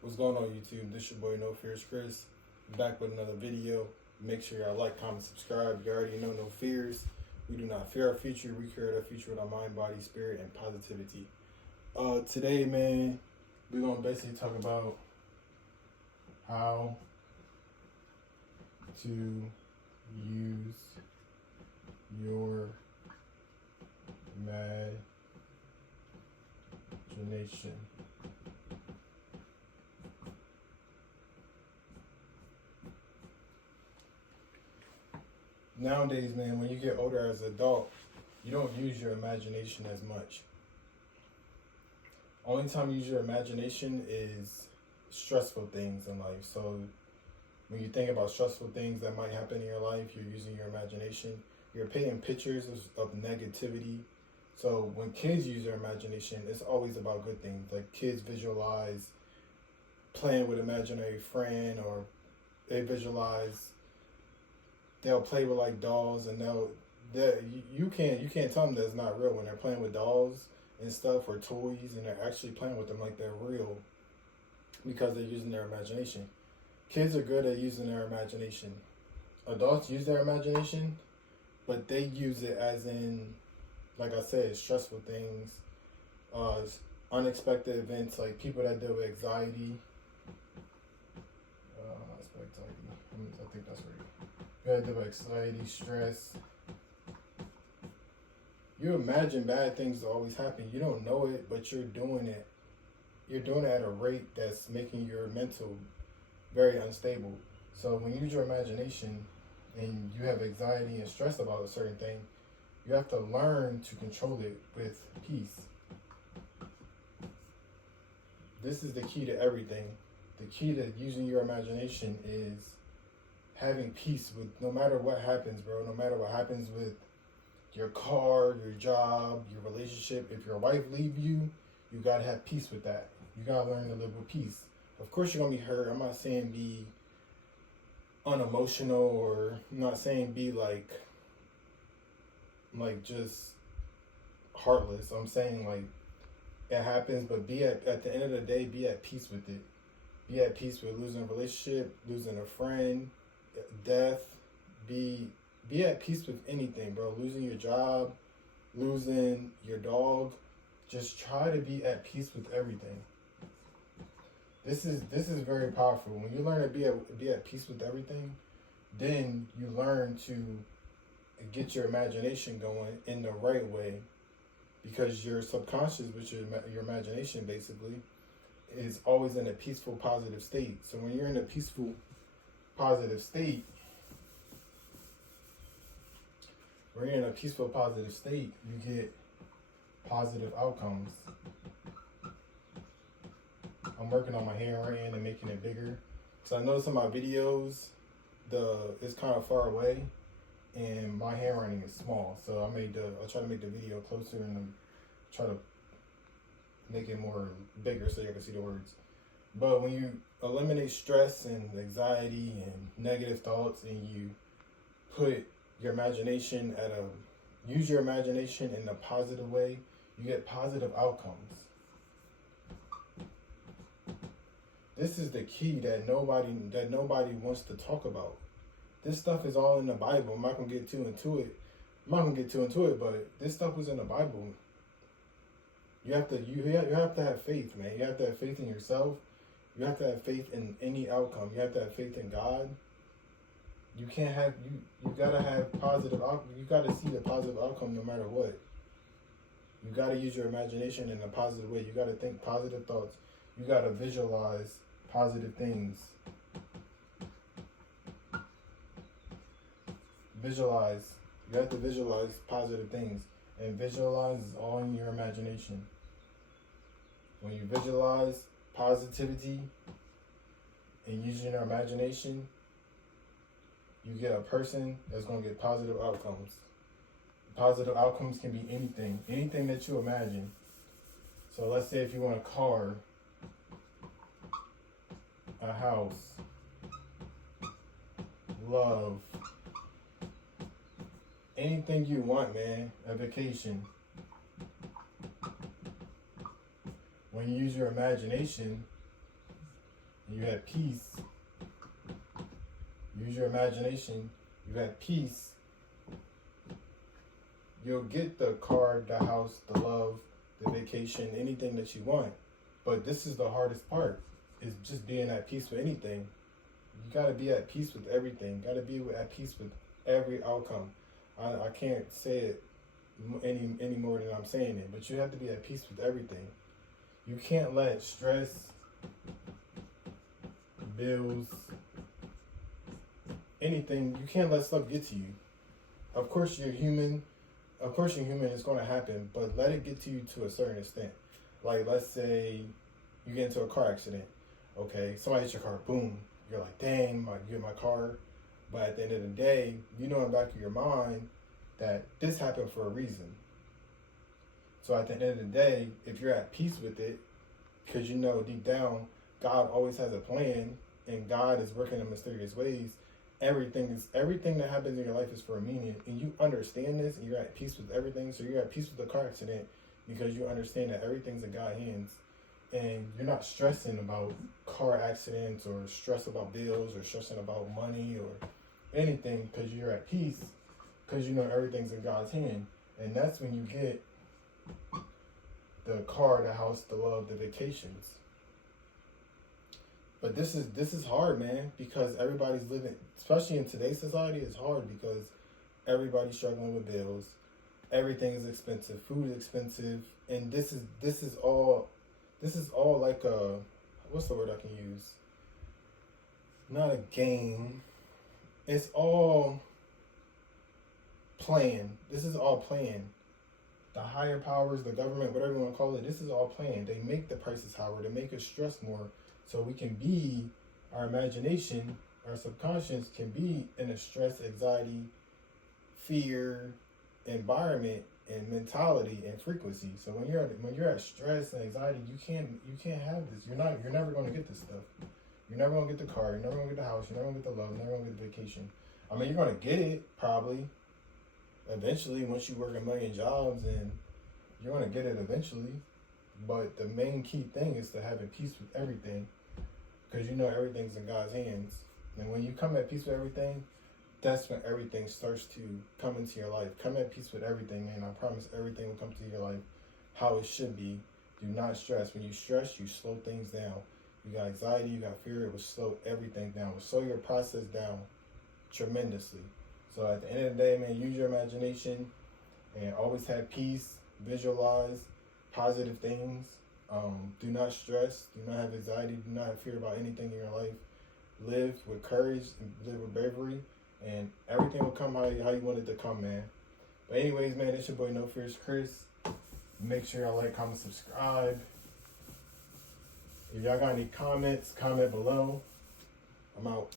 What's going on, YouTube? This your boy No Fears Chris, back with another video. Make sure y'all like, comment, subscribe. You already know No Fears. We do not fear our future. We create our future with our mind, body, spirit, and positivity. Today, man, we're gonna basically talk about how to use your imagination. Nowadays, man, when you get older as an adult, you don't use your imagination as much. Only time you use your imagination is stressful things in life. So when you think about stressful things that might happen in your life, you're using your imagination. You're painting pictures of negativity. So when kids use their imagination, it's always about good things. Like kids visualize playing with imaginary friend, or they visualize they'll play with like dolls, and you can't tell them that it's not real when they're playing with dolls and stuff or toys, and they're actually playing with them like they're real because they're using their imagination. Kids are good at using their imagination. Adults use their imagination, but they use it as in, like I said, stressful things, unexpected events, like people that deal with anxiety. I think that's right. You gotta deal with anxiety, stress. You imagine bad things to always happen. You don't know it, but you're doing it. You're doing it at a rate that's making your mental very unstable. So when you use your imagination and you have anxiety and stress about a certain thing, you have to learn to control it with peace. This is the key to everything. The key to using your imagination is having peace with no matter what happens, bro. No matter what happens with your car, your job, your relationship. If your wife leave you, you gotta have peace with that. You gotta learn to live with peace. Of course you're gonna be hurt. I'm not saying be unemotional, or I'm not saying be like just heartless. I'm saying like it happens, but be at the end of the day, be at peace with it. Be at peace with losing a relationship, losing a friend, death. Be at peace with anything, bro. Losing your job, losing your dog. Just try to be at peace with everything. This is very powerful. When you learn to be at peace with everything, then you learn to get your imagination going in the right way, because your subconscious, which is your imagination, basically, is always in a peaceful, positive state. So when you're in a peaceful, positive state, you get positive outcomes. I'm working on my handwriting and making it bigger. So I noticed in my videos, it's kind of far away, and my handwriting is small. So I try to make the video closer and try to make it more bigger so you can see the words. But when you eliminate stress and anxiety and negative thoughts, and you put your imagination use your imagination in a positive way, you get positive outcomes. This is the key that nobody wants to talk about. This stuff is all in the Bible. I'm not gonna get too into it, but this stuff was in the Bible. You have to have faith, man. You have to have faith in yourself. You have to have faith in any outcome. You have to have faith in God. You gotta have positive outcome. You gotta see the positive outcome no matter what. You gotta use your imagination in a positive way. You gotta think positive thoughts. You gotta visualize positive things. Visualize. You have to visualize positive things. And visualize is all in your imagination. When you visualize positivity and using your imagination, you get a person that's going to get positive outcomes. Positive outcomes can be anything that you imagine. So let's say if you want a car, a house, love, anything you want, man, a vacation. When you use your imagination, and you have peace, use your imagination, you have peace, you'll get the car, the house, the love, the vacation, anything that you want. But this is the hardest part, is just being at peace with anything. You got to be at peace with everything. Got to be at peace with every outcome. I can't say it any more than I'm saying it, but you have to be at peace with everything. You can't let stress, bills, anything, you can't let stuff get to you. Of course you're human. Of course you're human, it's going to happen, but let it get to you to a certain extent. Like, let's say you get into a car accident. Okay, somebody hits your car, boom. You're like, dang, you hit my car. But at the end of the day, you know in the back of your mind that this happened for a reason. So at the end of the day, if you're at peace with it, because you know deep down, God always has a plan, and God is working in mysterious ways. Everything that happens in your life is for a meaning, and you understand this, and you're at peace with everything. So you're at peace with the car accident because you understand that everything's in God's hands, and you're not stressing about car accidents or stress about bills or stressing about money or anything, because you're at peace because you know everything's in God's hand. And that's when you get the car, the house, the love, the vacations. But this is hard, man, because everybody's living, especially in today's society, it's hard because everybody's struggling with bills. Everything is expensive. Food is expensive, and this is all like a, what's the word I can use? Not a game. It's all planned. This is all planned. The higher powers, the government, whatever you want to call it, this is all planned. They make the prices higher. They make us stress more. So we can be, our imagination, our subconscious can be in a stress, anxiety, fear environment and mentality and frequency. So when you're at stress and anxiety, you can't have this. You're never going to get this stuff. You're never going to get the car. You're never going to get the house. You're never going to get the love. You're never going to get the vacation. I mean, you're going to get it probably eventually once you work a million jobs, and you're going to get it eventually. But the main key thing is to have a peace with everything, because you know everything's in God's hands. And when you come at peace with everything, that's when everything starts to come into your life. Come at peace with everything, man. I promise everything will come to your life how it should be. Do not stress. When you stress, you slow things down. You got anxiety, you got fear, it will slow everything down. It will slow your process down tremendously. So at the end of the day, man, use your imagination and always have peace. Visualize positive things. Do not stress. Do not have anxiety. Do not have fear about anything in your life. Live with courage and live with bravery, and everything will come how you want it to come, man. But anyways, man, it's your boy No Fears Chris. Make sure y'all like, comment, subscribe. If y'all got any comments, comment below. I'm out.